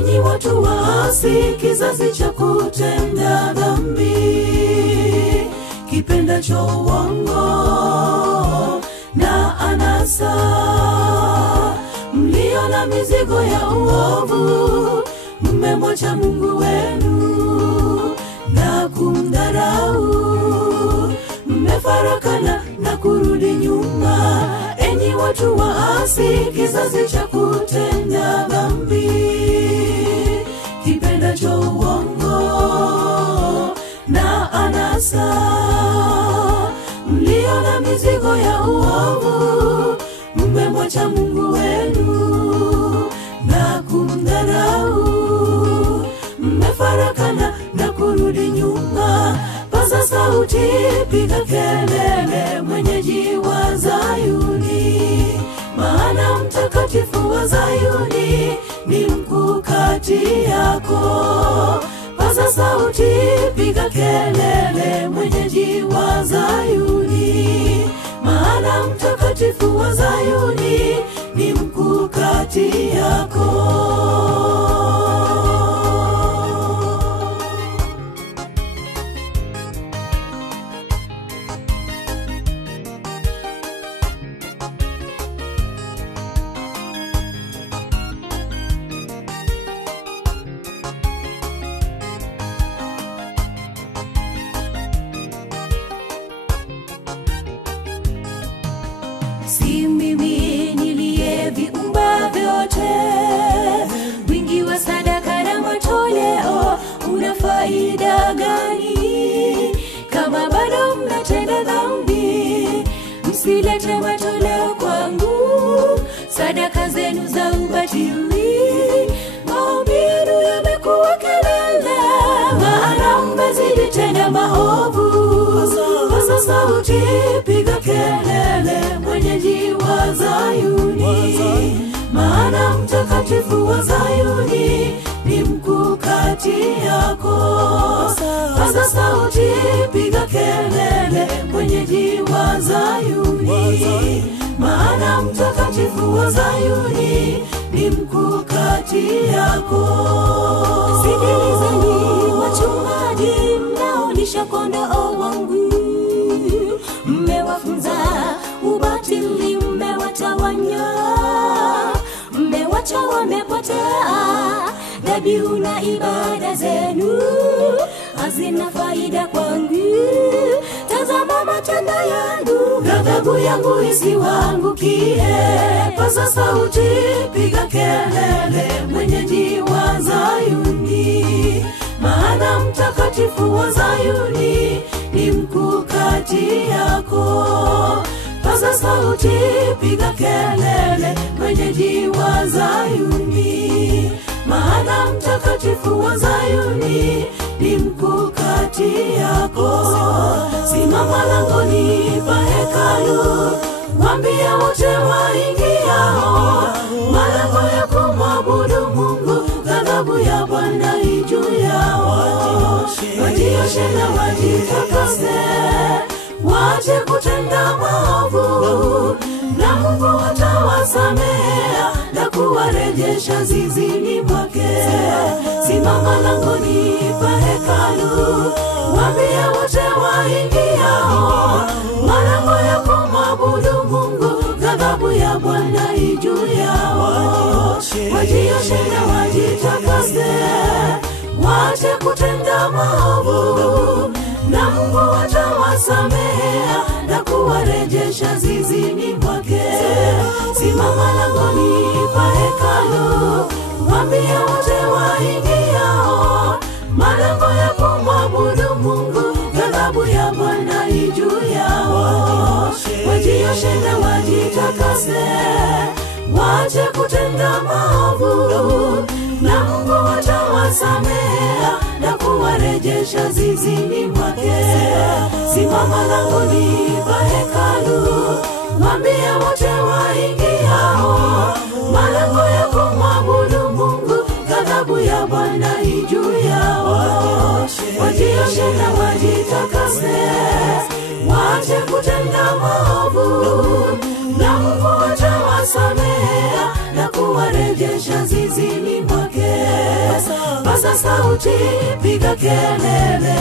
enyi watu waasi, kizazi cha kutenda dhambi, kipendacho uongo na anasa, mlio na mizigo ya uovu, mmemwacha Mungu wenu na kumdharau, mmefarakana na kurudi nyuma, enyi watu waasi, kizazi cha kutenda dhambi, kipendacho uongo na anasa, mlio na mizigo ya uovu, mmemwacha Mungu wenu na kumdharau, mmefarakana na kurudi nyuma. Paza sauti, piga kelele, mwenyeji wa Zayuni, maana mtakatifu wa Zayuni ni mkuu kati yako. Paza sauti, piga kelele, mwenyeji wa Zayuni, maana mtakatifu wa Zayuni ni mkuu kati yako. Si mimi niliyeviumba vyote, wingi wa sadaka na matoleo una faida gani? Kama bado mnatenda dhambi, msilete matoleo kwangu, sadaka zenu za ubatili, maombi yenu yamekuwa kelele, maana mmezidi tena maovu. Paza sauti, piga kelele, mwenyeji wa Zayuni, maana mtakatifu wa Zayuni ni mkuu kati yako. Paza sauti, piga kelele, mwenyeji wa Zayuni, maana mtakatifu wa Zayuni ni mkuu kati yako. Sikilizeni wachungaji mnaolisha kondoo wangu, mmewafunza ubatili, mmewatawanya, mmewacha wamepotea, dhabihu na ibada zenu hazina faida kwangu. Tazama matendo yangu, ghadhabu yangu isiwaangukie. Paza sauti, piga kelele, mwenyeji wa Zayuni, maana mtakatifu wa Zayuni ni mkuu kati yako. Paza sauti, piga kelele, mwenyeji wa Zayuni, maana mtakatifu wa Zayuni ni mkuu kati yako. Simama langoni pa hekalu, waambie wote waingiao, malango ya kumwabudu Mungu, ghadhabu ya Bwana juu yao. Wajioshe na wajitakase, waache kutenda maovu, na Mungu atawasamea na kuwarejesha zizini mwake. Simama langoni pa hekalu, waambie wote waingiao, malango ya kumwabudu Mungu, ghadhabu ya Bwana juu yao. Wajioshe na wajitakase, waache kutenda maovu, na Mungu atawasamea na kuwarejesha zizini mwake. Simama langoni pa hekalu, waambie wote waingiao, malango ya kumwabudu Mungu, ghadhabu ya Bwana juu yao. Wajioshe na wajitakase, waache kutenda maovu, na Mungu atawasamea na kuwarejesha zizini mwake. Simama langoni pa hekalu, waambie wote waingiao, malango ya kumwabudu Mungu, ghadhabu ya Bwana juu yao. Wajioshe na wajitakase, waache kutenda maovu, na Mungu atawasamea na kuwarejesha zizini mwake. paza sauti, piga kelele.